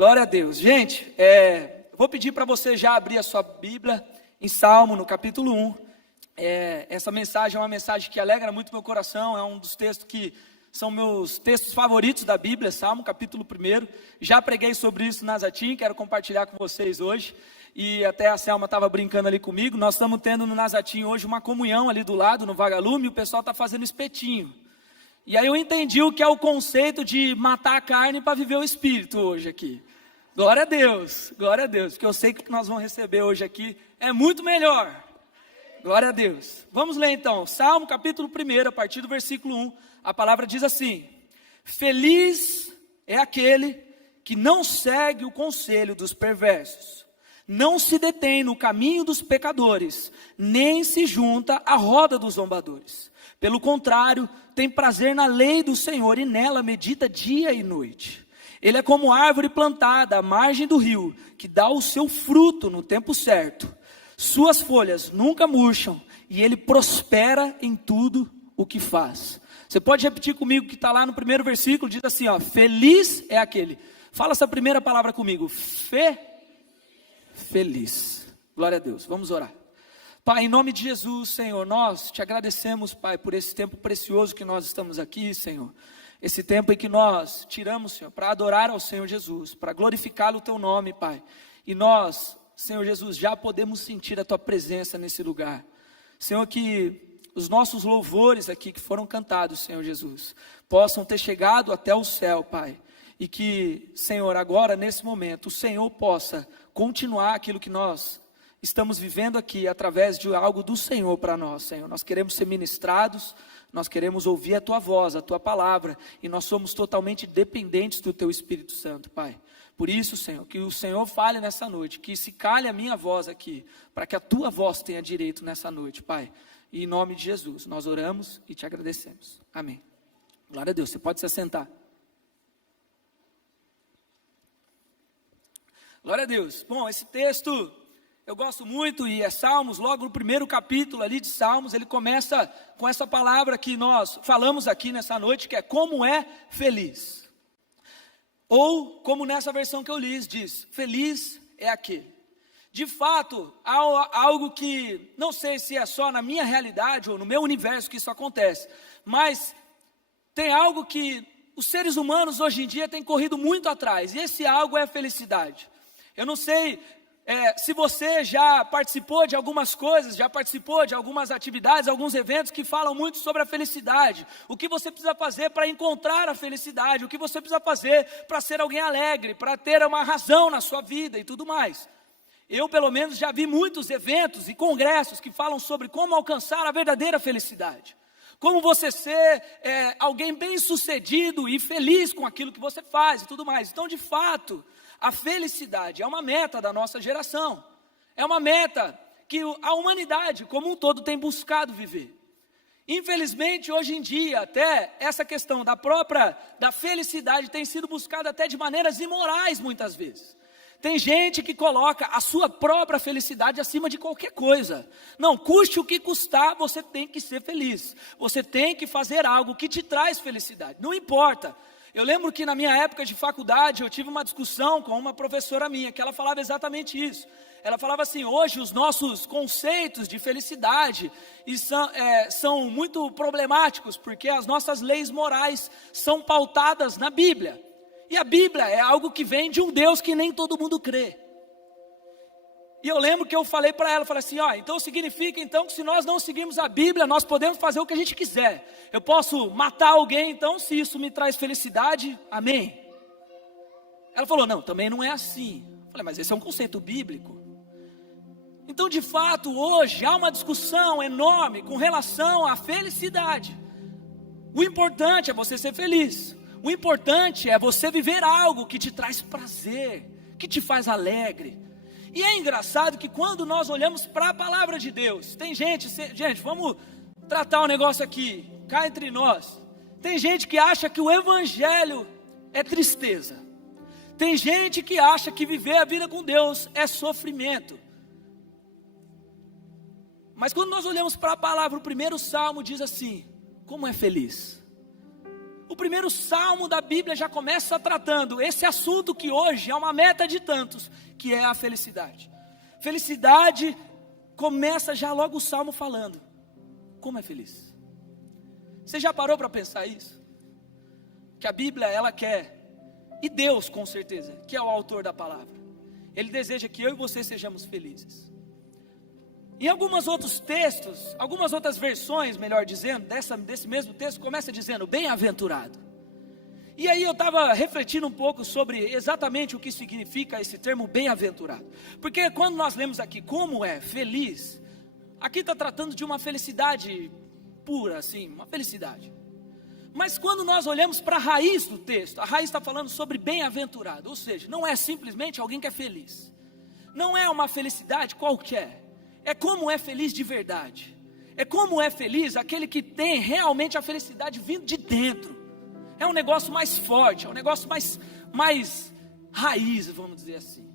Glória a Deus. Gente, vou pedir para você já abrir a sua Bíblia em Salmo, no capítulo 1. Essa mensagem é uma mensagem que alegra muito meu coração, é um dos textos que são meus textos favoritos da Bíblia, Salmo, capítulo 1. Já preguei sobre isso na Nazatim, quero compartilhar com vocês hoje. E até a Selma estava brincando ali comigo, nós estamos tendo no Nazatim hoje uma comunhão ali do lado, no Vagalume, e o pessoal está fazendo espetinho. E aí eu entendi o que é o conceito de matar a carne para viver o espírito hoje aqui. Glória a Deus, porque eu sei que o que nós vamos receber hoje aqui é muito melhor. Glória a Deus. Vamos ler então, Salmo capítulo 1, a partir do versículo 1, a palavra diz assim: Feliz é aquele que não segue o conselho dos perversos, não se detém no caminho dos pecadores, nem se junta à roda dos zombadores. Pelo contrário, tem prazer na lei do Senhor e nela medita dia e noite. Ele é como árvore plantada à margem do rio, que dá o seu fruto no tempo certo. Suas folhas nunca murcham e ele prospera em tudo o que faz. Você pode repetir comigo que está lá no primeiro versículo, diz assim, ó, feliz é aquele. Fala essa primeira palavra comigo, feliz. Glória a Deus, vamos orar. Pai, em nome de Jesus, Senhor, nós te agradecemos, Pai, por esse tempo precioso que nós estamos aqui, Senhor. Esse tempo em que nós tiramos, Senhor, para adorar ao Senhor Jesus, para glorificar o Teu nome, Pai. E nós, Senhor Jesus, já podemos sentir a Tua presença nesse lugar. Senhor, que os nossos louvores aqui que foram cantados, Senhor Jesus, possam ter chegado até o céu, Pai. E que, Senhor, agora, nesse momento, o Senhor possa continuar aquilo que nós estamos vivendo aqui através de algo do Senhor para nós, Senhor. Nós queremos ser ministrados, nós queremos ouvir a Tua voz, a Tua palavra, e nós somos totalmente dependentes do Teu Espírito Santo, Pai. Por isso, Senhor, que o Senhor fale nessa noite, que se cale a minha voz aqui, para que a Tua voz tenha direito nessa noite, Pai. E em nome de Jesus, nós oramos e te agradecemos. Amém. Glória a Deus, você pode se assentar. Glória a Deus. Bom, esse texto eu gosto muito e é Salmos, logo no primeiro capítulo ali de Salmos, ele começa com essa palavra que nós falamos aqui nessa noite, que é como é feliz. Ou, como nessa versão que eu li, diz, feliz é aquele. De fato, há algo que, não sei se é só na minha realidade ou no meu universo que isso acontece, mas tem algo que os seres humanos hoje em dia têm corrido muito atrás, e esse algo é a felicidade. Eu não sei se você já participou de algumas coisas, já participou de algumas atividades, alguns eventos que falam muito sobre a felicidade. O que você precisa fazer para encontrar a felicidade, o que você precisa fazer para ser alguém alegre, para ter uma razão na sua vida e tudo mais. Eu, pelo menos, já vi muitos eventos e congressos que falam sobre como alcançar a verdadeira felicidade. Como você ser alguém bem-sucedido e feliz com aquilo que você faz e tudo mais. Então, de fato, a felicidade é uma meta da nossa geração. É uma meta que a humanidade como um todo tem buscado viver. Infelizmente, hoje em dia, até essa questão da felicidade tem sido buscada até de maneiras imorais muitas vezes. Tem gente que coloca a sua própria felicidade acima de qualquer coisa. Não, custe o que custar, você tem que ser feliz. Você tem que fazer algo que te traz felicidade. Não importa. Eu lembro que na minha época de faculdade, eu tive uma discussão com uma professora minha, que ela falava exatamente isso. Ela falava assim, hoje os nossos conceitos de felicidade são muito problemáticos, porque as nossas leis morais são pautadas na Bíblia. E a Bíblia é algo que vem de um Deus que nem todo mundo crê. E eu lembro que eu falei para ela, falei assim, então significa então que se nós não seguirmos a Bíblia, nós podemos fazer o que a gente quiser. Eu posso matar alguém, então se isso me traz felicidade, amém. Ela falou, não, também não é assim. Eu falei, mas esse é um conceito bíblico. Então de fato hoje há uma discussão enorme com relação à felicidade. O importante é você ser feliz. O importante é você viver algo que te traz prazer, que te faz alegre. E é engraçado que quando nós olhamos para a palavra de Deus, tem gente, vamos tratar um negócio aqui, cá entre nós. Tem gente que acha que o evangelho é tristeza. Tem gente que acha que viver a vida com Deus é sofrimento. Mas quando nós olhamos para a palavra, o primeiro salmo diz assim, como é feliz. O primeiro salmo da Bíblia já começa tratando esse assunto que hoje é uma meta de tantos, que é a felicidade. Felicidade começa já logo o salmo falando, como é feliz. Você já parou para pensar isso? Que a Bíblia, ela quer, e Deus com certeza, que é o autor da palavra, Ele deseja que eu e você sejamos felizes. Em alguns outros textos, algumas outras versões, melhor dizendo, desse mesmo texto, começa dizendo, bem-aventurado. E aí eu estava refletindo um pouco sobre exatamente o que significa esse termo bem-aventurado. Porque quando nós lemos aqui, como é feliz, aqui está tratando de uma felicidade pura, assim, uma felicidade. Mas quando nós olhamos para a raiz do texto, a raiz está falando sobre bem-aventurado, ou seja, não é simplesmente alguém que é feliz. Não é uma felicidade qualquer. É como é feliz de verdade. É como é feliz aquele que tem realmente a felicidade vindo de dentro. É um negócio mais forte, é um negócio mais raiz, vamos dizer assim.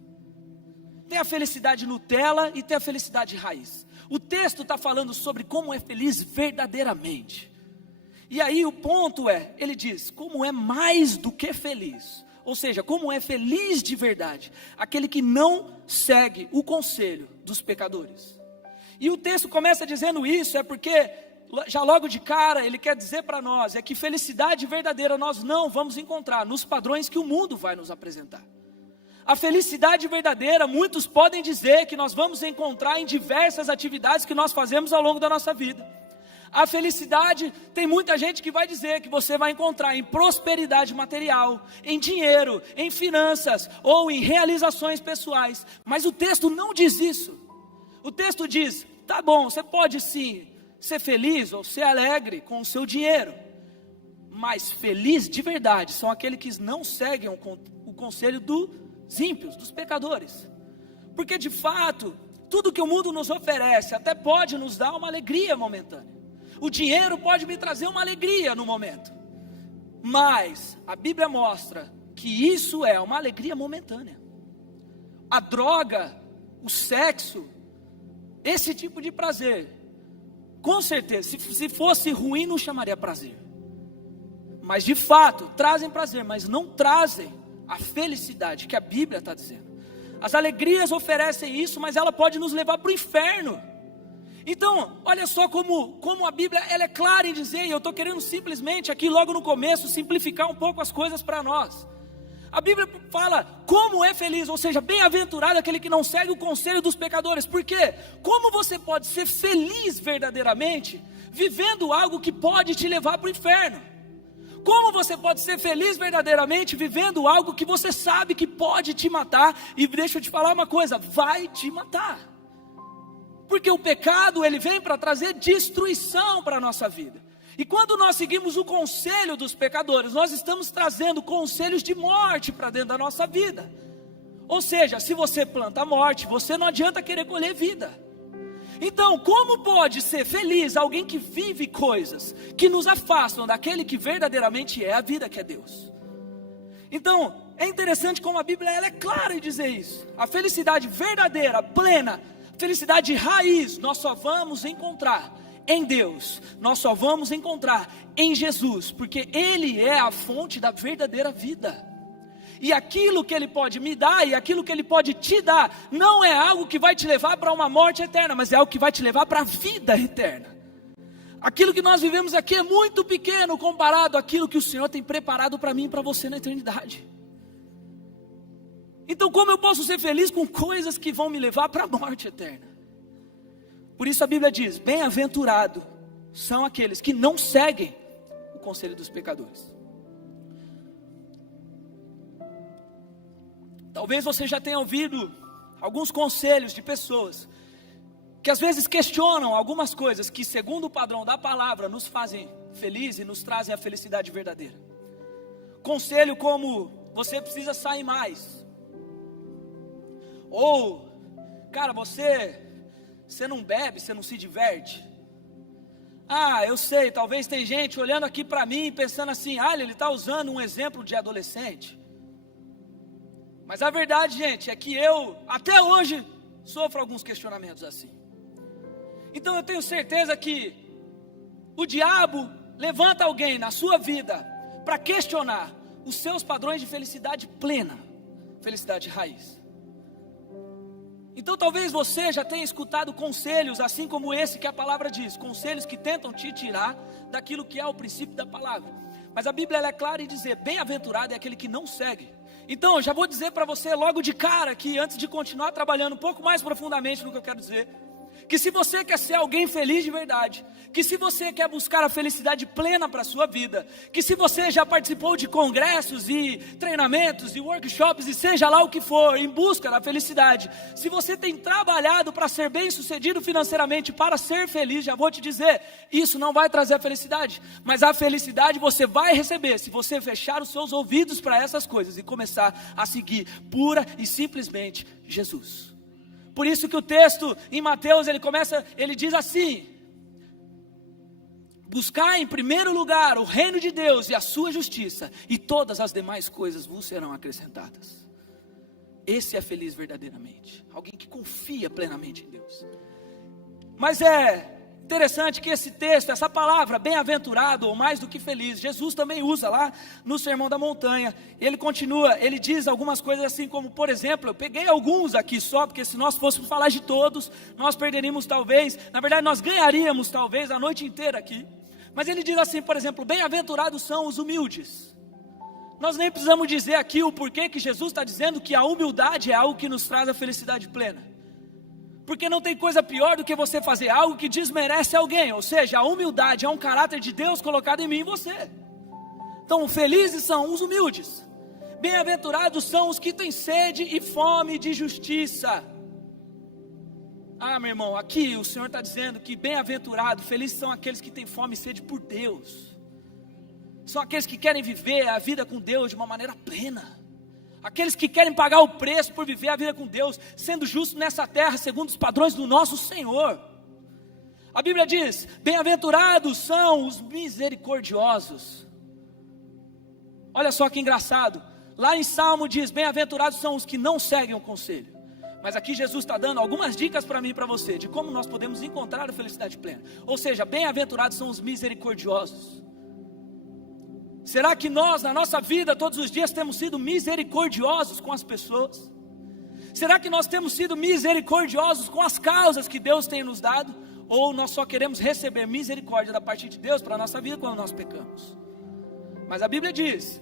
Tem a felicidade Nutella e tem a felicidade raiz. O texto está falando sobre como é feliz verdadeiramente. E aí o ponto é, ele diz, como é mais do que feliz. Ou seja, como é feliz de verdade, aquele que não segue o conselho dos pecadores. E o texto começa dizendo isso, é porque, já logo de cara, ele quer dizer para nós, é que felicidade verdadeira nós não vamos encontrar nos padrões que o mundo vai nos apresentar. A felicidade verdadeira, muitos podem dizer que nós vamos encontrar em diversas atividades que nós fazemos ao longo da nossa vida. A felicidade, tem muita gente que vai dizer que você vai encontrar em prosperidade material, em dinheiro, em finanças ou em realizações pessoais. Mas o texto não diz isso. O texto diz, tá bom, você pode sim ser feliz ou ser alegre com o seu dinheiro. Mas feliz de verdade são aqueles que não seguem o conselho dos ímpios, dos pecadores. Porque de fato, tudo que o mundo nos oferece até pode nos dar uma alegria momentânea. O dinheiro pode me trazer uma alegria no momento. Mas a Bíblia mostra que isso é uma alegria momentânea. A droga, o sexo, esse tipo de prazer, com certeza, se fosse ruim não chamaria prazer. Mas de fato, trazem prazer, mas não trazem a felicidade que a Bíblia está dizendo. As alegrias oferecem isso, mas ela pode nos levar para o inferno. Então, olha só como a Bíblia ela é clara em dizer, e eu estou querendo simplesmente aqui logo no começo simplificar um pouco as coisas para nós. A Bíblia fala como é feliz, ou seja, bem-aventurado aquele que não segue o conselho dos pecadores. Por quê? Como você pode ser feliz verdadeiramente vivendo algo que pode te levar para o inferno? Como você pode ser feliz verdadeiramente vivendo algo que você sabe que pode te matar? E deixa eu te falar uma coisa, vai te matar. Porque o pecado, ele vem para trazer destruição para a nossa vida. E quando nós seguimos o conselho dos pecadores, nós estamos trazendo conselhos de morte para dentro da nossa vida. Ou seja, se você planta a morte, você não adianta querer colher vida. Então, como pode ser feliz alguém que vive coisas que nos afastam daquele que verdadeiramente é a vida, que é Deus? Então, é interessante como a Bíblia ela é clara em dizer isso. A felicidade verdadeira, plena, felicidade raiz, nós só vamos encontrar em Deus, nós só vamos encontrar em Jesus, porque Ele é a fonte da verdadeira vida. E aquilo que Ele pode me dar e aquilo que Ele pode te dar, não é algo que vai te levar para uma morte eterna, mas é algo que vai te levar para a vida eterna. Aquilo que nós vivemos aqui é muito pequeno comparado àquilo que o Senhor tem preparado para mim e para você na eternidade. Então como eu posso ser feliz com coisas que vão me levar para a morte eterna? Por isso a Bíblia diz, bem-aventurado são aqueles que não seguem o conselho dos pecadores. Talvez você já tenha ouvido alguns conselhos de pessoas que às vezes questionam algumas coisas que segundo o padrão da palavra nos fazem felizes e nos trazem a felicidade verdadeira. Conselho como, você precisa sair mais. Ou, cara, você não bebe, você não se diverte. Ah, eu sei, talvez tem gente olhando aqui para mim e pensando assim, ele está usando um exemplo de adolescente. Mas a verdade, gente, é que eu, até hoje, sofro alguns questionamentos assim. Então eu tenho certeza que o diabo levanta alguém na sua vida para questionar os seus padrões de felicidade plena, felicidade raiz. Então talvez você já tenha escutado conselhos, assim como esse que a palavra diz, conselhos que tentam te tirar daquilo que é o princípio da palavra. Mas a Bíblia ela é clara em dizer, bem-aventurado é aquele que não segue. Então eu já vou dizer para você logo de cara aqui, antes de continuar trabalhando um pouco mais profundamente no que eu quero dizer, que se você quer ser alguém feliz de verdade, que se você quer buscar a felicidade plena para a sua vida, que se você já participou de congressos e treinamentos e workshops e seja lá o que for, em busca da felicidade, se você tem trabalhado para ser bem sucedido financeiramente, para ser feliz, já vou te dizer, isso não vai trazer a felicidade, mas a felicidade você vai receber se você fechar os seus ouvidos para essas coisas e começar a seguir pura e simplesmente Jesus. Por isso que o texto em Mateus, ele diz assim: buscar em primeiro lugar o reino de Deus e a sua justiça, e todas as demais coisas vos serão acrescentadas. Esse é feliz verdadeiramente, alguém que confia plenamente em Deus. Mas é interessante que esse texto, essa palavra bem-aventurado ou mais do que feliz, Jesus também usa lá no Sermão da Montanha. Ele continua, ele diz algumas coisas assim como, por exemplo, eu peguei alguns aqui só, porque se nós fôssemos falar de todos, nós perderíamos talvez, na verdade nós ganharíamos talvez a noite inteira aqui. Mas ele diz assim, por exemplo, bem-aventurados são os humildes. Nós nem precisamos dizer aqui o porquê que Jesus está dizendo que a humildade é algo que nos traz a felicidade plena. Porque não tem coisa pior do que você fazer algo que desmerece alguém. Ou seja, a humildade é um caráter de Deus colocado em mim e você. Então, felizes são os humildes. Bem-aventurados são os que têm sede e fome de justiça. Ah, meu irmão, aqui o Senhor está dizendo que bem-aventurado, felizes são aqueles que têm fome e sede por Deus. São aqueles que querem viver a vida com Deus de uma maneira plena. Aqueles que querem pagar o preço por viver a vida com Deus, sendo justo nessa terra, segundo os padrões do nosso Senhor. A Bíblia diz, bem-aventurados são os misericordiosos. Olha só que engraçado, lá em Salmo diz, bem-aventurados são os que não seguem o conselho. Mas aqui Jesus está dando algumas dicas para mim e para você, de como nós podemos encontrar a felicidade plena. Ou seja, bem-aventurados são os misericordiosos. Será que nós, na nossa vida, todos os dias, temos sido misericordiosos com as pessoas? Será que nós temos sido misericordiosos com as causas que Deus tem nos dado? Ou nós só queremos receber misericórdia da parte de Deus para a nossa vida quando nós pecamos? Mas a Bíblia diz,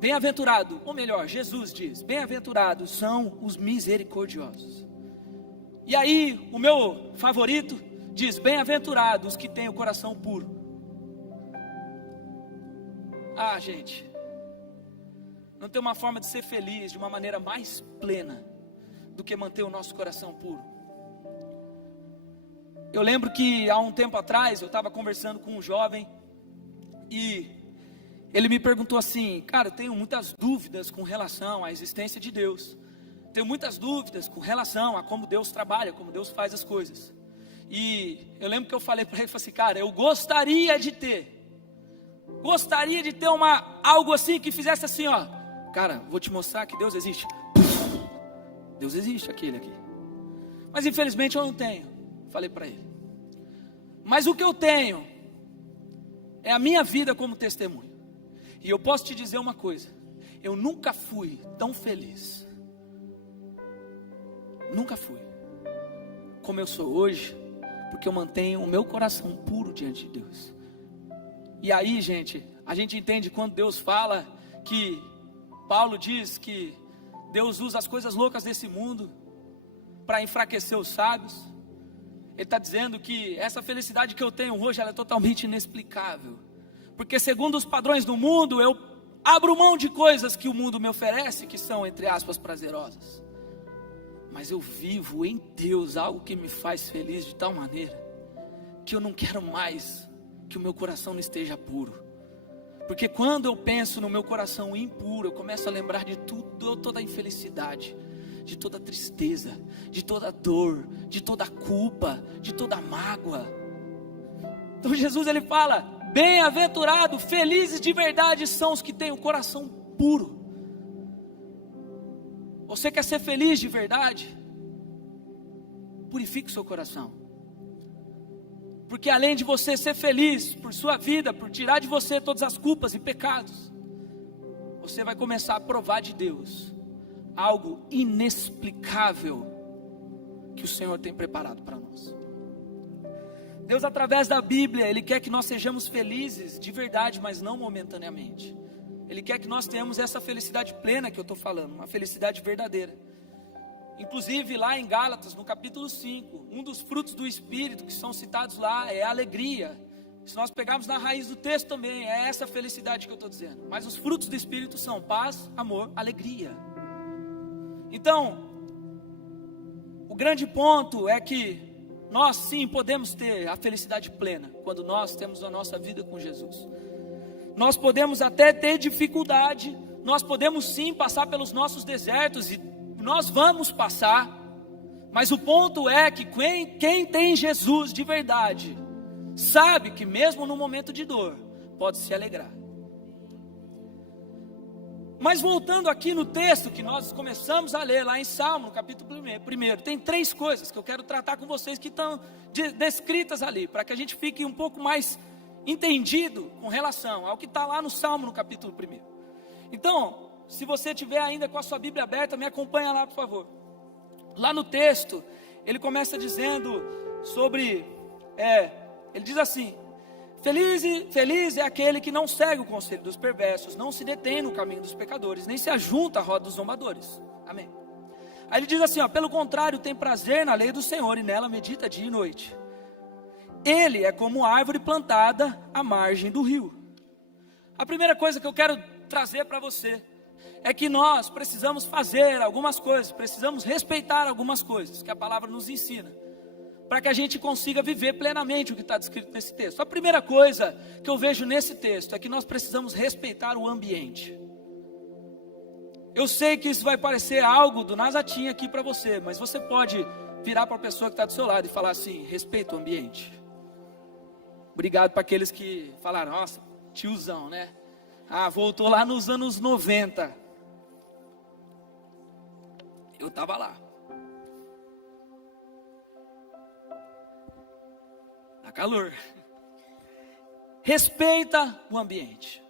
bem-aventurado, ou melhor, Jesus diz, bem-aventurados são os misericordiosos. E aí, o meu favorito diz, bem-aventurados os que têm o coração puro. Ah, gente, não tem uma forma de ser feliz de uma maneira mais plena do que manter o nosso coração puro. Eu lembro que há um tempo atrás eu estava conversando com um jovem e ele me perguntou assim, cara, eu tenho muitas dúvidas com relação à existência de Deus. Tenho muitas dúvidas com relação a como Deus trabalha, como Deus faz as coisas. E eu lembro que eu falei para ele, falei assim, cara, eu gostaria de ter algo assim que fizesse assim, ó, cara, vou te mostrar que Deus existe. Deus existe, aquele aqui. Mas infelizmente eu não tenho, falei para ele. Mas o que eu tenho é a minha vida como testemunho. E eu posso te dizer uma coisa, eu nunca fui tão feliz, nunca fui, como eu sou hoje, porque eu mantenho o meu coração puro diante de Deus. E aí, gente, a gente entende quando Deus fala que, Paulo diz que Deus usa as coisas loucas desse mundo para enfraquecer os sábios. Ele está dizendo que essa felicidade que eu tenho hoje, ela é totalmente inexplicável. Porque segundo os padrões do mundo, eu abro mão de coisas que o mundo me oferece, que são, entre aspas, prazerosas. Mas eu vivo em Deus algo que me faz feliz de tal maneira, que eu não quero mais que o meu coração não esteja puro. Porque quando eu penso no meu coração impuro, eu começo a lembrar de tudo, toda a infelicidade, de toda a tristeza, de toda a dor, de toda a culpa, de toda a mágoa. Então Jesus ele fala, bem-aventurado, felizes de verdade são os que têm o coração puro. Você quer ser feliz de verdade? Purifique o seu coração. Porque além de você ser feliz por sua vida, por tirar de você todas as culpas e pecados, você vai começar a provar de Deus algo inexplicável que o Senhor tem preparado para nós. Deus, através da Bíblia, Ele quer que nós sejamos felizes de verdade, mas não momentaneamente. Ele quer que nós tenhamos essa felicidade plena que eu estou falando, uma felicidade verdadeira. Inclusive lá em Gálatas, no capítulo 5, um dos frutos do Espírito que são citados lá é a alegria. Se nós pegarmos na raiz do texto também, é essa felicidade que eu estou dizendo. Mas os frutos do Espírito são paz, amor, alegria. Então, o grande ponto é que nós sim podemos ter a felicidade plena quando nós temos a nossa vida com Jesus. Nós podemos até ter dificuldade, nós podemos sim passar pelos nossos desertos e nós vamos passar, mas o ponto é que quem tem Jesus de verdade, sabe que mesmo no momento de dor, pode se alegrar. Mas voltando aqui no texto que nós começamos a ler lá em Salmo, no capítulo 1, tem 3 coisas que eu quero tratar com vocês que estão descritas ali, para que a gente fique um pouco mais entendido com relação ao que está lá no Salmo, no capítulo 1. Então, se você estiver ainda com a sua Bíblia aberta, me acompanha lá, por favor. Lá no texto, ele começa dizendo sobre, ele diz assim: Feliz é aquele que não segue o conselho dos perversos, não se detém no caminho dos pecadores, nem se ajunta à roda dos zombadores. Amém. Aí ele diz assim, pelo contrário, tem prazer na lei do Senhor e nela medita dia e noite. Ele é como árvore plantada à margem do rio. A primeira coisa que eu quero trazer para você é que nós precisamos fazer algumas coisas, precisamos respeitar algumas coisas que a palavra nos ensina, para que a gente consiga viver plenamente o que está descrito nesse texto. A primeira coisa que eu vejo nesse texto é que nós precisamos respeitar o ambiente. Eu sei que isso vai parecer algo do nazatinha aqui para você, mas você pode virar para a pessoa que está do seu lado e falar assim: respeita o ambiente. Obrigado para aqueles que falaram: nossa, tiozão, né? Voltou lá nos anos 90. Eu estava lá. Dá calor. Respeita o ambiente.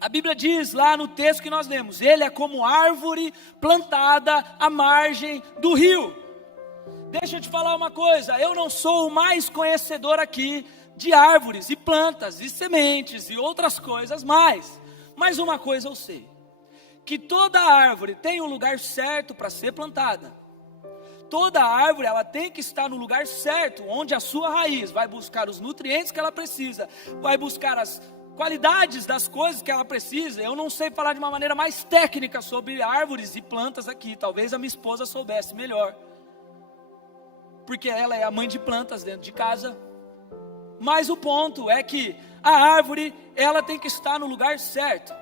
A Bíblia diz lá no texto que nós lemos: ele é como árvore plantada à margem do rio. Deixa eu te falar uma coisa, eu não sou o mais conhecedor aqui de árvores e plantas e sementes e outras coisas mais. Mas uma coisa eu sei, que toda árvore tem um lugar certo para ser plantada. Toda árvore, ela tem que estar no lugar certo, onde a sua raiz vai buscar os nutrientes que ela precisa, vai buscar as qualidades das coisas que ela precisa. Eu não sei falar de uma maneira mais técnica sobre árvores e plantas aqui, talvez a minha esposa soubesse melhor, porque ela é a mãe de plantas dentro de casa. Mas o ponto é que a árvore, ela tem que estar no lugar certo.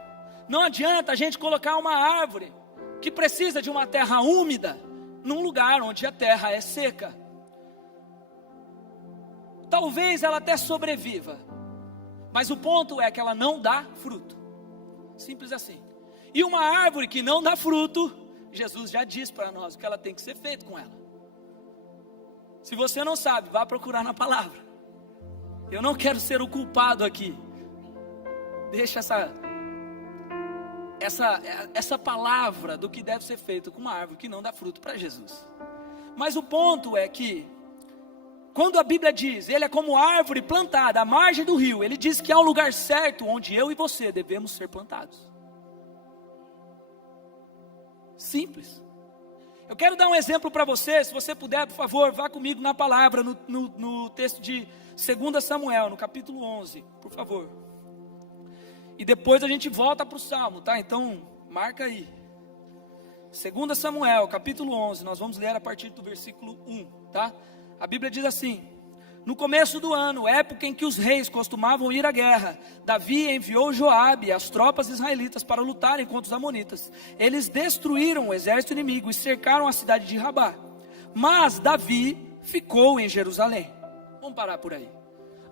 Não adianta a gente colocar uma árvore que precisa de uma terra úmida num lugar onde a terra é seca. Talvez ela até sobreviva, mas o ponto é que ela não dá fruto. Simples assim. E uma árvore que não dá fruto, Jesus já diz para nós o que ela tem que ser feito com ela. Se você não sabe, vá procurar na palavra. Eu não quero ser o culpado aqui. Deixa essa palavra do que deve ser feito com uma árvore que não dá fruto para Jesus. Mas o ponto é que, quando a Bíblia diz, ele é como árvore plantada à margem do rio, ele diz que há um lugar certo onde eu e você devemos ser plantados. Simples. Eu quero dar um exemplo para você. Se você puder, por favor, vá comigo na palavra, no texto de 2 Samuel, no capítulo 11, por favor. E depois a gente volta para o Salmo, tá? Então, marca aí. 2 Samuel, capítulo 11, nós vamos ler a partir do versículo 1, tá? A Bíblia diz assim: no começo do ano, época em que os reis costumavam ir à guerra, Davi enviou Joabe e as tropas israelitas para lutarem contra os amonitas. Eles destruíram o exército inimigo e cercaram a cidade de Rabá. Mas Davi ficou em Jerusalém. Vamos parar por aí.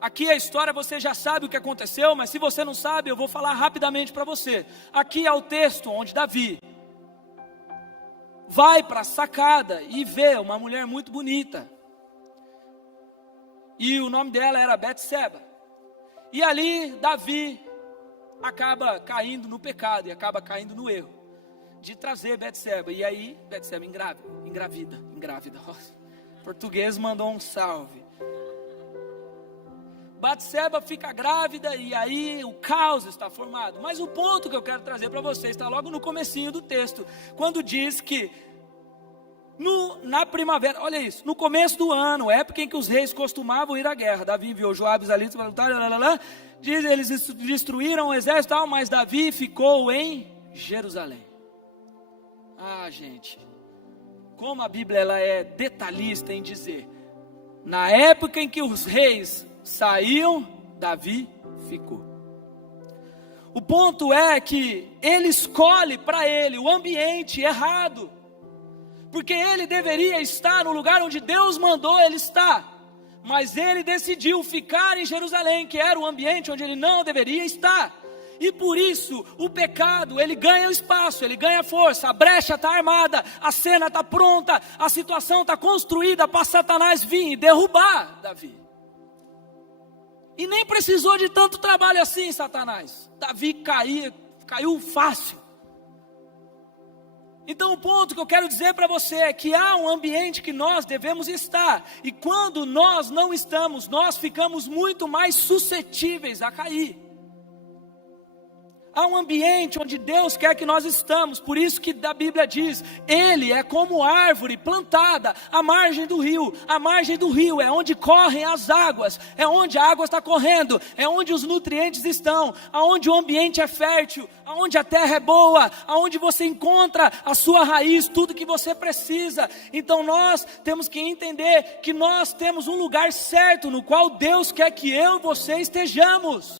Aqui a história você já sabe o que aconteceu, mas se você não sabe, eu vou falar rapidamente para você. Aqui é o texto onde Davi vai para a sacada e vê uma mulher muito bonita. E o nome dela era Betseba. E ali Davi acaba caindo no pecado e acaba caindo no erro de trazer Betseba. E aí Betseba engravida. Português mandou um salve. Betseba fica grávida e aí o caos está formado. Mas o ponto que eu quero trazer para vocês está logo no comecinho do texto, quando diz que na primavera, olha isso, no começo do ano, época em que os reis costumavam ir à guerra, Davi enviou Joabe e Israelitas para lutar, diz, eles destruíram o exército, mas Davi ficou em Jerusalém. Gente, como a Bíblia ela é detalhista em dizer, na época em que os reis saíam, Davi ficou. O ponto é que ele escolhe para ele o ambiente errado, porque ele deveria estar no lugar onde Deus mandou ele estar, mas ele decidiu ficar em Jerusalém, que era o ambiente onde ele não deveria estar. E por isso o pecado, ele ganha espaço, ele ganha força, a brecha está armada, a cena está pronta, a situação está construída para Satanás vir e derrubar Davi. E nem precisou de tanto trabalho assim, Satanás. Davi caiu fácil. Então o ponto que eu quero dizer para você é que há um ambiente que nós devemos estar. E quando nós não estamos, nós ficamos muito mais suscetíveis a cair. Há um ambiente onde Deus quer que nós estamos, por isso que a Bíblia diz, Ele é como árvore plantada à margem do rio. A margem do rio é onde correm as águas, é onde a água está correndo, é onde os nutrientes estão, aonde o ambiente é fértil, aonde a terra é boa, aonde você encontra a sua raiz, tudo que você precisa. Então nós temos que entender que nós temos um lugar certo no qual Deus quer que eu e você estejamos.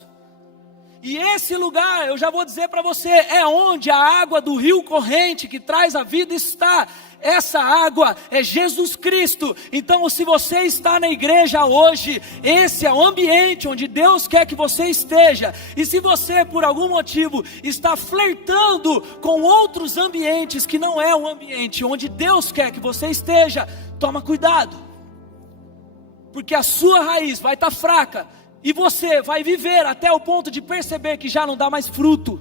E esse lugar, eu já vou dizer para você, é onde a água do rio corrente que traz a vida está. Essa água é Jesus Cristo. Então se você está na igreja hoje, esse é o ambiente onde Deus quer que você esteja. E se você por algum motivo está flertando com outros ambientes que não é o ambiente onde Deus quer que você esteja, toma cuidado. Porque a sua raiz vai estar fraca. E você vai viver até o ponto de perceber que já não dá mais fruto.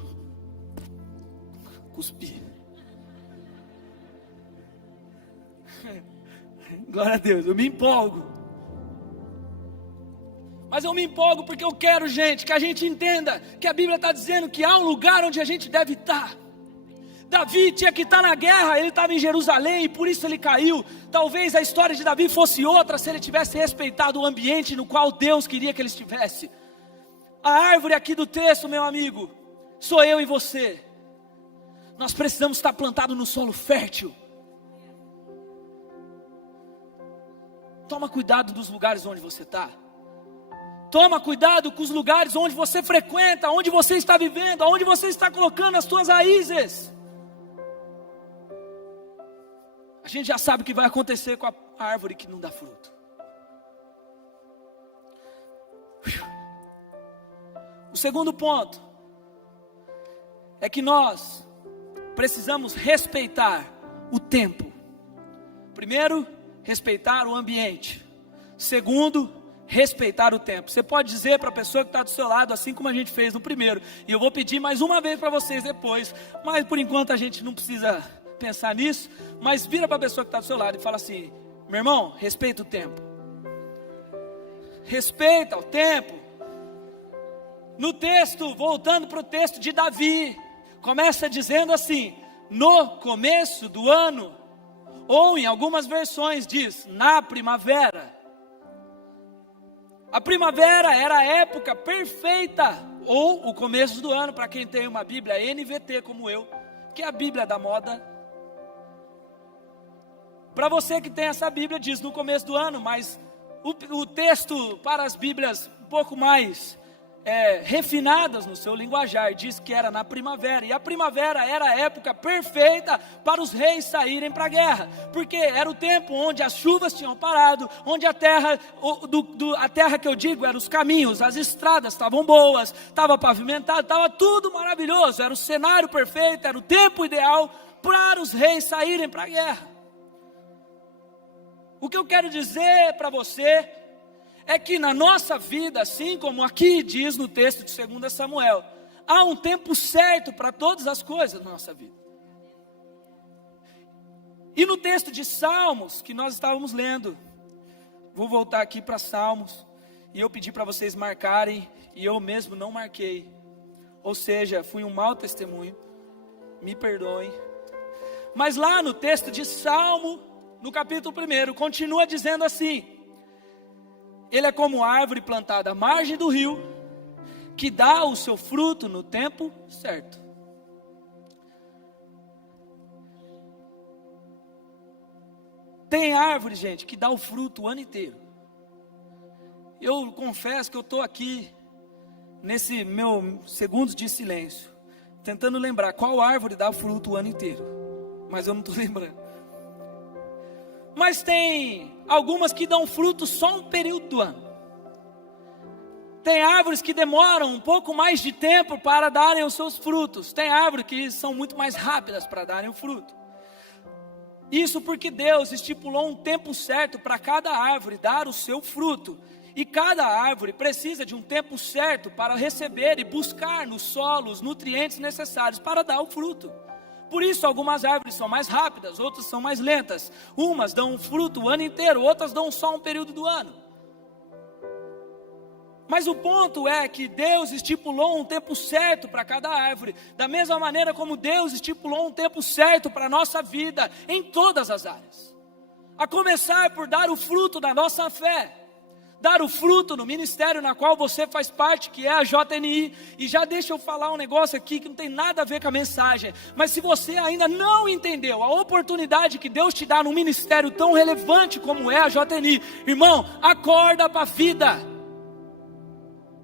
Cuspi. Glória a Deus, eu me empolgo. Mas eu me empolgo porque eu quero, gente, que a gente entenda que a Bíblia está dizendo que há um lugar onde a gente deve estar. Davi tinha que estar na guerra, ele estava em Jerusalém e por isso ele caiu. Talvez a história de Davi fosse outra se ele tivesse respeitado o ambiente no qual Deus queria que ele estivesse. A árvore aqui do texto, meu amigo, sou eu e você. Nós precisamos estar plantados no solo fértil. Toma cuidado dos lugares onde você está. Toma cuidado com os lugares onde você frequenta, onde você está vivendo, onde você está colocando as suas raízes. A gente já sabe o que vai acontecer com a árvore que não dá fruto. O segundo ponto é que nós precisamos respeitar o tempo. Primeiro, respeitar o ambiente. Segundo, respeitar o tempo. Você pode dizer para a pessoa que está do seu lado, assim como a gente fez no primeiro, e eu vou pedir mais uma vez para vocês depois, mas por enquanto a gente não precisa pensar nisso, mas vira para a pessoa que está do seu lado e fala assim: meu irmão, respeita o tempo. Respeita o tempo. No texto, voltando para o texto de Davi, começa dizendo assim: no começo do ano, ou em algumas versões diz, na primavera. A primavera era a época perfeita, ou o começo do ano, para quem tem uma Bíblia NVT como eu, que é a Bíblia da moda. Para você que tem essa Bíblia, diz no começo do ano, mas o texto para as Bíblias um pouco mais refinadas no seu linguajar, diz que era na primavera, e a primavera era a época perfeita para os reis saírem para a guerra, porque era o tempo onde as chuvas tinham parado, onde a terra, a terra que eu digo, eram os caminhos, as estradas estavam boas, estava pavimentado, estava tudo maravilhoso, era o cenário perfeito, era o tempo ideal para os reis saírem para a guerra. O que eu quero dizer para você é que na nossa vida, assim como aqui diz no texto de 2 Samuel, há um tempo certo para todas as coisas na nossa vida. E no texto de Salmos que nós estávamos lendo, vou voltar aqui para Salmos, e eu pedi para vocês marcarem, e eu mesmo não marquei. Ou seja, fui um mau testemunho, me perdoem. Mas lá no texto de Salmo, no capítulo 1, continua dizendo assim: ele é como árvore plantada à margem do rio, que dá o seu fruto no tempo certo. Tem árvore, gente, que dá o fruto o ano inteiro. Eu confesso que eu estou aqui, nesse meu segundos de silêncio, tentando lembrar qual árvore dá o fruto o ano inteiro. Mas eu não estou lembrando. Mas tem algumas que dão fruto só um período do ano. Tem árvores que demoram um pouco mais de tempo para darem os seus frutos. Tem árvores que são muito mais rápidas para darem o fruto. Isso porque Deus estipulou um tempo certo para cada árvore dar o seu fruto. E cada árvore precisa de um tempo certo para receber e buscar no solo os nutrientes necessários para dar o fruto. Por isso algumas árvores são mais rápidas, outras são mais lentas. Umas dão fruto o ano inteiro, outras dão só um período do ano. Mas o ponto é que Deus estipulou um tempo certo para cada árvore, da mesma maneira como Deus estipulou um tempo certo para a nossa vida, em todas as áreas. A começar por dar o fruto da nossa fé, dar o fruto no ministério na qual você faz parte, que é a JNI. E já deixa eu falar um negócio aqui que não tem nada a ver com a mensagem, mas se você ainda não entendeu a oportunidade que Deus te dá num ministério tão relevante como é a JNI, irmão, acorda para a vida.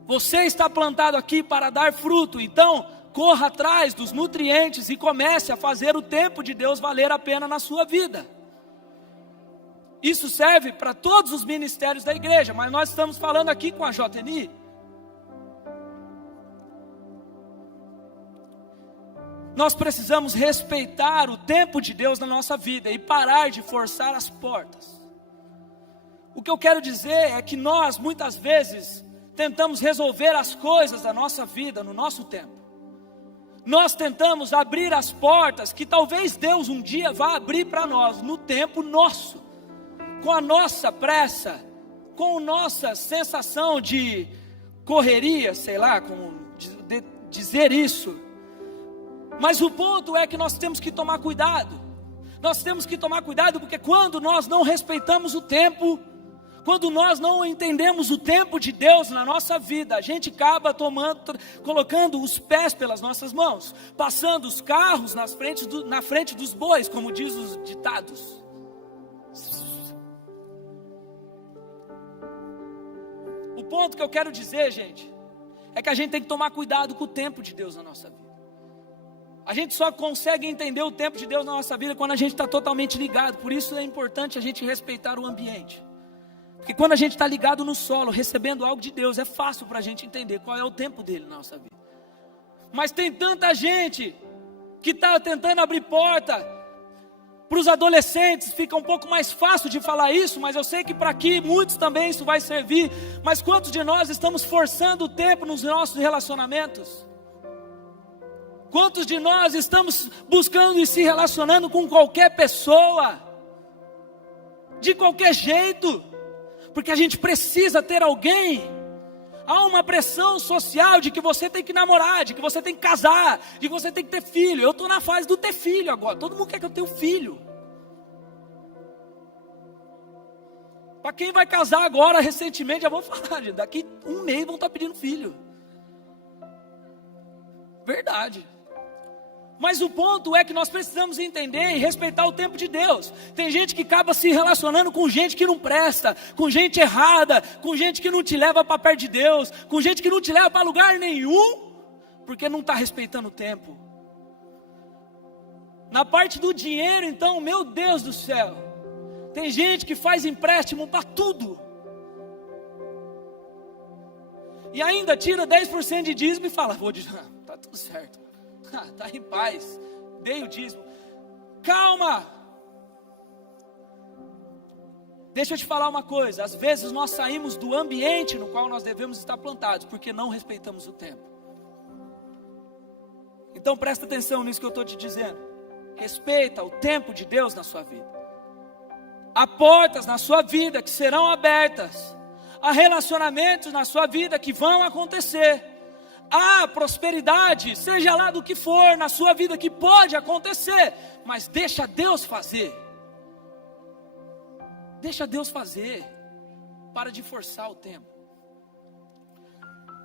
Você está plantado aqui para dar fruto, então corra atrás dos nutrientes e comece a fazer o tempo de Deus valer a pena na sua vida. Isso serve para todos os ministérios da igreja, mas nós estamos falando aqui com a JNI. Nós precisamos respeitar o tempo de Deus na nossa vida e parar de forçar as portas. O que eu quero dizer é que nós muitas vezes tentamos resolver as coisas da nossa vida no nosso tempo. Nós tentamos abrir as portas que talvez Deus um dia vá abrir para nós no tempo nosso, com a nossa pressa, com a nossa sensação de correria, sei lá como dizer isso. Mas o ponto é que nós temos que tomar cuidado. Nós temos que tomar cuidado porque quando nós não respeitamos o tempo, quando nós não entendemos o tempo de Deus na nossa vida, a gente acaba colocando os pés pelas nossas mãos, passando os carros na frente dos bois, como diz os ditados. O ponto que eu quero dizer, gente, é que a gente tem que tomar cuidado com o tempo de Deus na nossa vida. A gente só consegue entender o tempo de Deus na nossa vida quando a gente está totalmente ligado. Por isso é importante a gente respeitar o ambiente. Porque quando a gente está ligado no solo, recebendo algo de Deus, é fácil para a gente entender qual é o tempo dele na nossa vida. Mas tem tanta gente que está tentando abrir porta para os adolescentes, fica um pouco mais fácil de falar isso, mas eu sei que para aqui muitos também isso vai servir. Mas quantos de nós estamos forçando o tempo nos nossos relacionamentos? Quantos de nós estamos buscando e se relacionando com qualquer pessoa, de qualquer jeito? Porque a gente precisa ter alguém. Há uma pressão social de que você tem que namorar, de que você tem que casar, de que você tem que ter filho. Eu estou na fase do ter filho agora. Todo mundo quer que eu tenha um filho. Para quem vai casar agora recentemente, já vou falar, gente, daqui um mês vão estar pedindo filho. Verdade. Mas o ponto é que nós precisamos entender e respeitar o tempo de Deus. Tem gente que acaba se relacionando com gente que não presta, com gente errada, com gente que não te leva para perto de Deus, com gente que não te leva para lugar nenhum, porque não está respeitando o tempo. Na parte do dinheiro, então, meu Deus do céu, tem gente que faz empréstimo para tudo. E ainda tira 10% de dízimo e fala, tá tudo certo. Está em paz, dei o dízimo. Calma. Deixa eu te falar uma coisa. Às vezes nós saímos do ambiente no qual nós devemos estar plantados porque não respeitamos o tempo. Então presta atenção nisso que eu estou te dizendo. Respeita o tempo de Deus na sua vida. Há portas na sua vida que serão abertas. Há relacionamentos na sua vida que vão acontecer. Há prosperidade, seja lá do que for, na sua vida que pode acontecer. Mas deixa Deus fazer. Deixa Deus fazer. Para de forçar o tempo.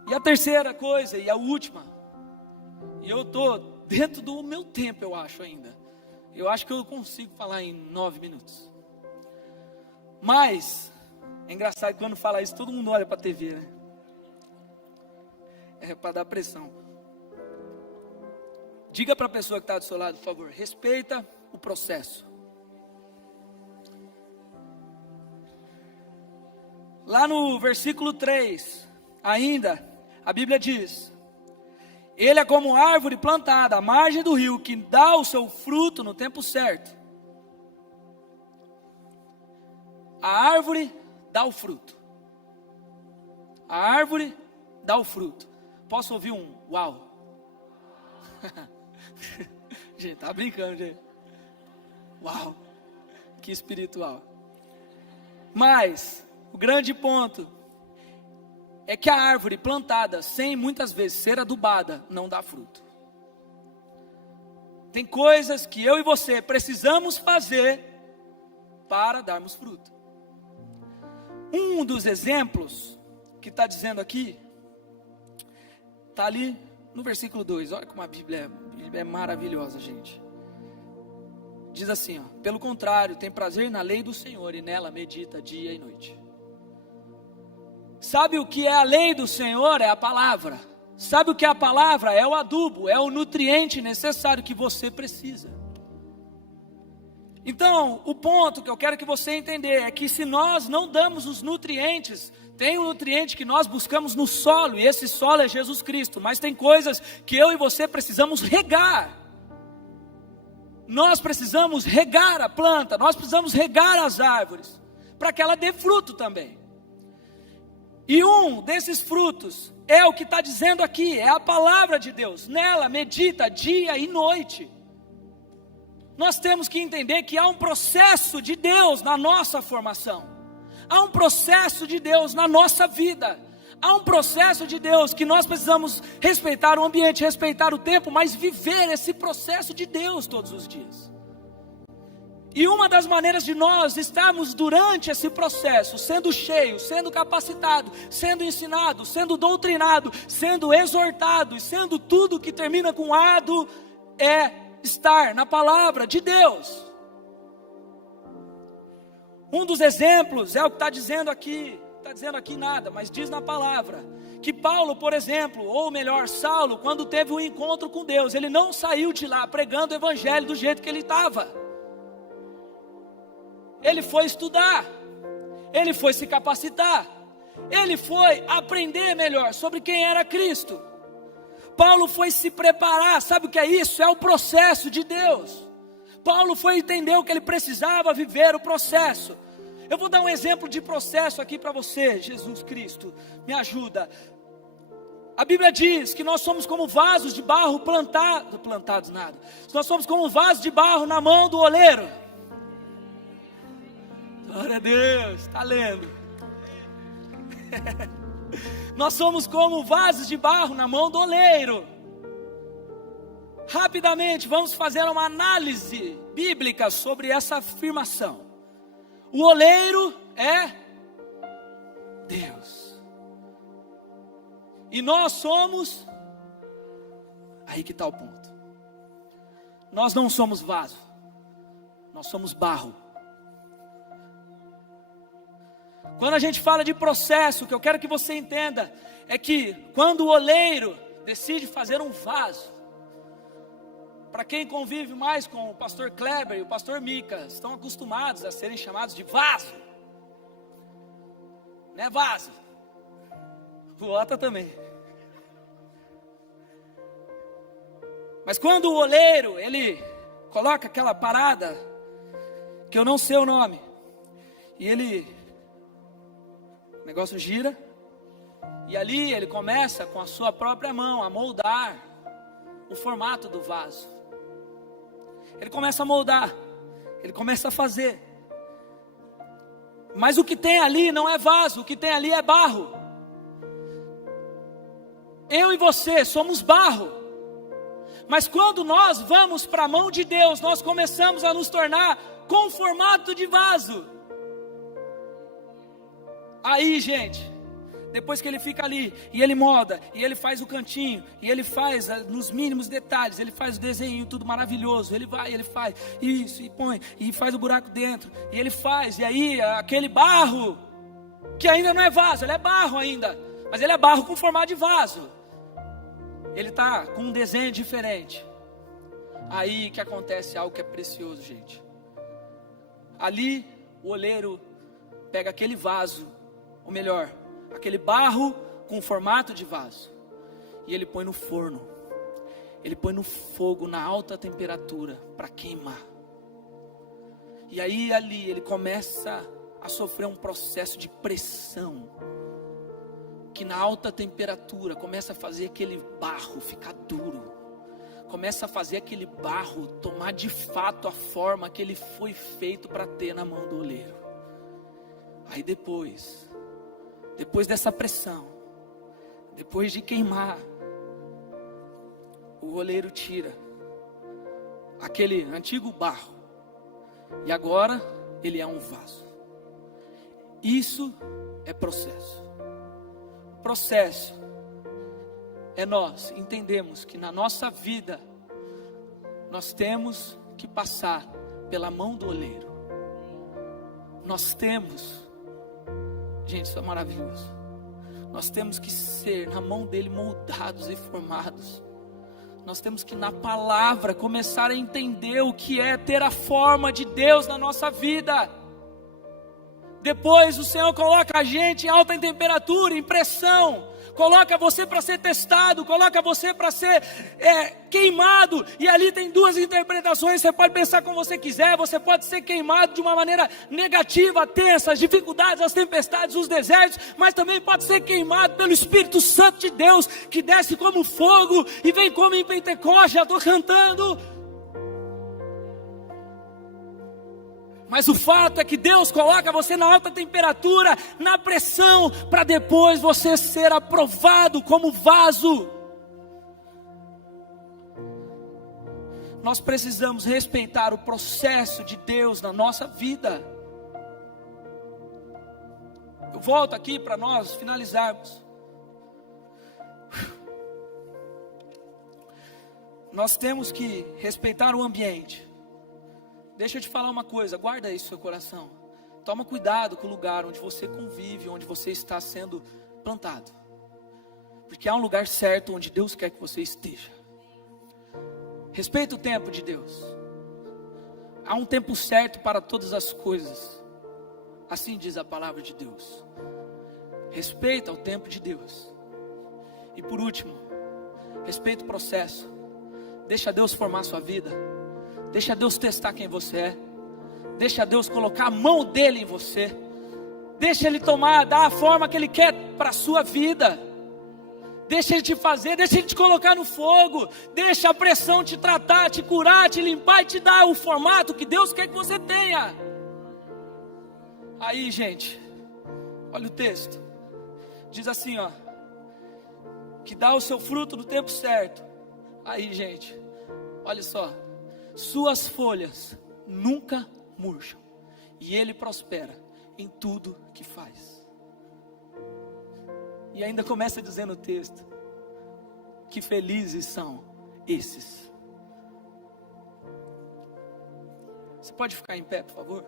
E a terceira coisa, e a última. E eu estou dentro do meu tempo, eu acho ainda. Eu acho que eu consigo falar em 9 minutos. Mas, é engraçado que quando fala isso, todo mundo olha para a TV, né? É para dar pressão. Diga para a pessoa que está do seu lado, por favor, respeita o processo. Lá no versículo 3, ainda, a Bíblia diz: ele é como árvore plantada à margem do rio, que dá o seu fruto no tempo certo. A árvore dá o fruto. A árvore dá o fruto. Posso ouvir um uau? Gente, tá brincando, gente. Uau, que espiritual. Mas o grande ponto é que a árvore plantada sem muitas vezes ser adubada não dá fruto. Tem coisas que eu e você precisamos fazer para darmos fruto. Um dos exemplos que está dizendo aqui, está ali no versículo 2, olha como a Bíblia é maravilhosa, gente. Diz assim, ó: pelo contrário, tem prazer na lei do Senhor e nela medita dia e noite. Sabe o que é a lei do Senhor? É a palavra. Sabe o que é a palavra? É o adubo, é o nutriente necessário que você precisa. Então, o ponto que eu quero que você entender é que se nós não damos os nutrientes, tem um nutriente que nós buscamos no solo, e esse solo é Jesus Cristo, mas tem coisas que eu e você precisamos regar. Nós precisamos regar a planta, nós precisamos regar as árvores, para que ela dê fruto também. E um desses frutos é o que está dizendo aqui, é a palavra de Deus. Nela medita dia e noite. Nós temos que entender que há um processo de Deus na nossa formação. Há um processo de Deus na nossa vida. Há um processo de Deus que nós precisamos respeitar o ambiente, respeitar o tempo, mas viver esse processo de Deus todos os dias. E uma das maneiras de nós estarmos durante esse processo, sendo cheio, sendo capacitado, sendo ensinado, sendo doutrinado, sendo exortado e sendo tudo que termina com ado, é estar na palavra de Deus. Um dos exemplos é o que está dizendo aqui, está dizendo aqui nada, mas diz na palavra, que Paulo, por exemplo, ou melhor, Saulo, quando teve um encontro com Deus, ele não saiu de lá pregando o evangelho do jeito que ele estava. Ele foi estudar, ele foi se capacitar, ele foi aprender melhor sobre quem era Cristo. Paulo foi se preparar, sabe o que é isso? É o processo de Deus. Paulo foi entender o que ele precisava viver, o processo. Eu vou dar um exemplo de processo aqui para você. Jesus Cristo, me ajuda. A Bíblia diz que nós somos como vasos de barro plantados nada. Nós somos como vasos de barro na mão do oleiro. Glória a Deus, está lendo. Nós somos como vasos de barro na mão do oleiro. Rapidamente, vamos fazer uma análise bíblica sobre essa afirmação. O oleiro é Deus. E nós somos... Aí que está o ponto. Nós não somos vaso. Nós somos barro. Quando a gente fala de processo, o que eu quero que você entenda é que quando o oleiro decide fazer um vaso, para quem convive mais com o pastor Kleber e o pastor Mica, estão acostumados a serem chamados de vaso. Não é vaso. O Ota também. Mas quando o oleiro, ele coloca aquela parada, que eu não sei o nome, e o negócio gira, e ali ele começa com a sua própria mão a moldar o formato do vaso. Ele começa a moldar, ele começa a fazer. Mas o que tem ali não é vaso, o que tem ali é barro. Eu e você somos barro. Mas quando nós vamos para a mão de Deus, nós começamos a nos tornar com formato de vaso. Aí, gente, depois que ele fica ali, e ele molda, e ele faz o cantinho, e ele faz nos mínimos detalhes, ele faz o desenho, tudo maravilhoso, ele vai, ele faz isso, e põe, e faz o buraco dentro, e ele faz, e aí aquele barro, que ainda não é vaso, ele é barro ainda, mas ele é barro com formato de vaso, ele está com um desenho diferente. Aí que acontece algo que é precioso, gente. Ali o oleiro pega aquele vaso, ou melhor, aquele barro com formato de vaso, e ele põe no forno, ele põe no fogo, na alta temperatura, para queimar. E aí ali ele começa a sofrer um processo de pressão, que na alta temperatura começa a fazer aquele barro ficar duro, começa a fazer aquele barro tomar de fato a forma que ele foi feito para ter na mão do oleiro. Aí depois dessa pressão, depois de queimar, o oleiro tira aquele antigo barro, e agora ele é um vaso. Isso é processo. O processo é nós entendemos que na nossa vida nós temos que passar pela mão do oleiro. Nós temos, gente, isso é maravilhoso. Nós temos que ser na mão dele moldados e formados. Nós temos que na palavra começar a entender o que é ter a forma de Deus na nossa vida. Depois o Senhor coloca a gente em alta temperatura, em pressão, coloca você para ser testado, coloca você para ser queimado, e ali tem duas interpretações. Você pode pensar como você quiser, você pode ser queimado de uma maneira negativa, tensa, as dificuldades, as tempestades, os desertos, mas também pode ser queimado pelo Espírito Santo de Deus, que desce como fogo e vem como em Pentecostes. Já estou cantando. Mas o fato é que Deus coloca você na alta temperatura, na pressão, para depois você ser aprovado como vaso. Nós precisamos respeitar o processo de Deus na nossa vida. Eu volto aqui para nós finalizarmos. Nós temos que respeitar o ambiente. Deixa eu te falar uma coisa, guarda isso no seu coração. Toma cuidado com o lugar onde você convive, onde você está sendo plantado. Porque há um lugar certo onde Deus quer que você esteja. Respeita o tempo de Deus. Há um tempo certo para todas as coisas. Assim diz a palavra de Deus. Respeita o tempo de Deus. E por último, respeita o processo. Deixa Deus formar a sua vida. Deixa Deus testar quem você é. Deixa Deus colocar a mão dele em você. Deixa ele dar a forma que ele quer para a sua vida. Deixa ele te fazer, deixa ele te colocar no fogo. Deixa a pressão te tratar, te curar, te limpar e te dar o formato que Deus quer que você tenha. Aí, gente, olha o texto. Diz assim, ó, que dá o seu fruto no tempo certo. Aí, gente, olha só. Suas folhas nunca murcham, e ele prospera em tudo que faz. E ainda começa dizendo o texto, que felizes são esses. Você pode ficar em pé, por favor?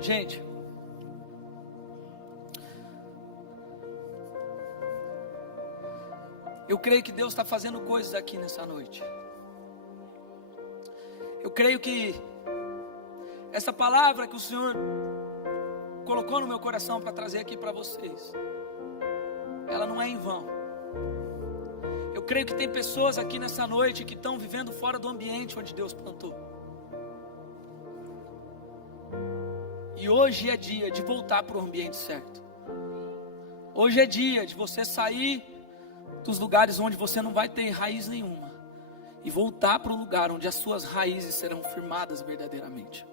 Gente, eu creio que Deus está fazendo coisas aqui nessa noite. Eu creio que essa palavra que o Senhor colocou no meu coração para trazer aqui para vocês, ela não é em vão. Eu creio que tem pessoas aqui nessa noite que estão vivendo fora do ambiente onde Deus plantou. E hoje é dia de voltar para o ambiente certo. Hoje é dia de você sair dos lugares onde você não vai ter raiz nenhuma e voltar para o lugar onde as suas raízes serão firmadas verdadeiramente.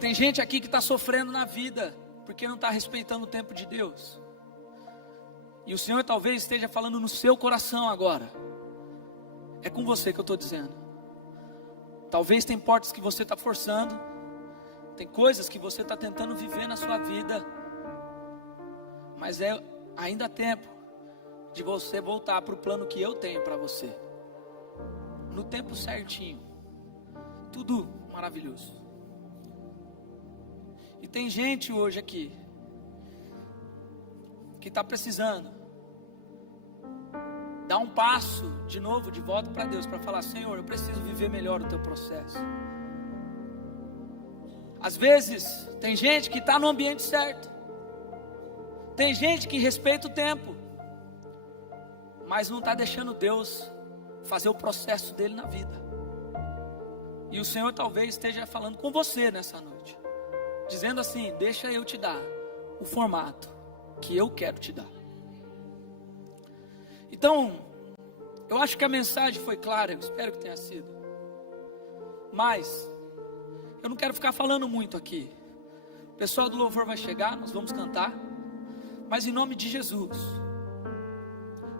Tem gente aqui que está sofrendo na vida porque não está respeitando o tempo de Deus. E o Senhor talvez esteja falando no seu coração agora. É com você que eu estou dizendo. Talvez tem portas que você está forçando. Tem coisas que você está tentando viver na sua vida. Mas é ainda tempo de você voltar para o plano que eu tenho para você. No tempo certinho. Tudo maravilhoso. E tem gente hoje aqui que está precisando dar um passo de novo, de volta para Deus, para falar: Senhor, eu preciso viver melhor o teu processo. Às vezes tem gente que está no ambiente certo, tem gente que respeita o tempo, mas não está deixando Deus fazer o processo dele na vida. E o Senhor talvez esteja falando com você nessa noite, dizendo assim: deixa eu te dar o formato que eu quero te dar. Então, eu acho que a mensagem foi clara, eu espero que tenha sido. Mas eu não quero ficar falando muito aqui. O pessoal do louvor vai chegar, nós vamos cantar. Mas em nome de Jesus,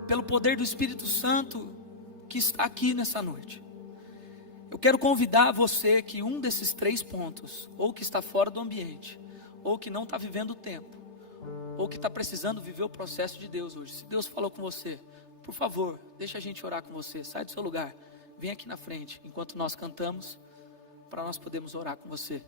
pelo poder do Espírito Santo que está aqui nessa noite, eu quero convidar você que um desses 3 pontos, ou que está fora do ambiente, ou que não está vivendo o tempo, ou que está precisando viver o processo de Deus hoje. Se Deus falou com você, por favor, deixa a gente orar com você. Sai do seu lugar, vem aqui na frente, enquanto nós cantamos, para nós podermos orar com você.